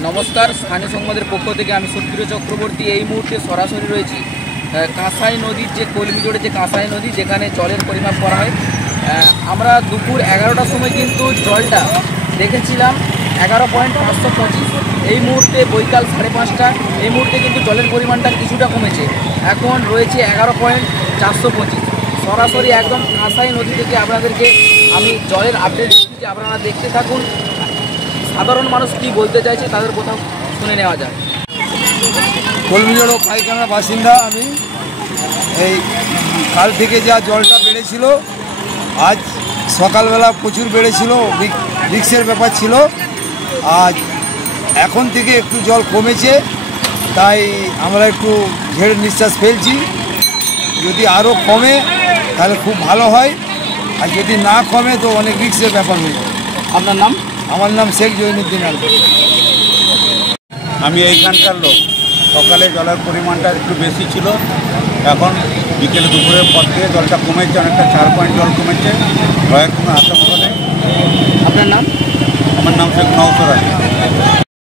নমস্কার, স্থানীয় সংবাদের পক্ষ থেকে আমি সত্যির চক্রবর্তী এই মুহূর্তে সরাসরি রয়েছি কাঁসাই নদীর যে কলমিজোড়ে যে কাঁসাই নদী, যেখানে জলের পরিমাপ করা হয়। আমরা দুপুর 11টার সময় কিন্তু জলটা দেখেছিলাম 11.525। এই মুহূর্তে বৈকাল 5:30, এই মুহূর্তে কিন্তু জলের পরিমাণটা কিছুটা কমেছে, এখন রয়েছে 11.425। সরাসরি একদম কাঁসাই নদী থেকে আপনাদেরকে আমি জলের আপডেট দিচ্ছি, আপনারা দেখতে থাকুন। সাধারণ মানুষ কি বলতে চাইছে তাদের কোথাও শুনে নেওয়া যায়। কলমিজোড় পাইখানার বাসিন্দা আমি। এই কাল থেকে যা জলটা বেড়েছিল, আজ সকালবেলা প্রচুর বেড়েছিল, রিক্সের ব্যাপার ছিল। আজ এখন থেকে একটু জল কমেছে, তাই আমরা একটু ঝেড়ে নিঃশ্বাস ফেলছি। যদি আরও কমে তাহলে খুব ভালো হয়, আর যদি না কমে তো অনেক রিক্সের ব্যাপার হয়ে যায়। আপনার নাম? আমার নাম শেখ জৈনুদ্দিন আলী। আমি এইখানকার লোক। সকালে জলের পরিমাণটা একটু বেশি ছিল, এখন বিকেলে দুপুরের পর থেকে জলটা কমেছে, অনেকটা 4 পয়েন্ট জল কমেছে, ভয়ের কোনো আতঙ্ক নেই। আপনার নাম? আমার নাম শেখ নওসর আলী।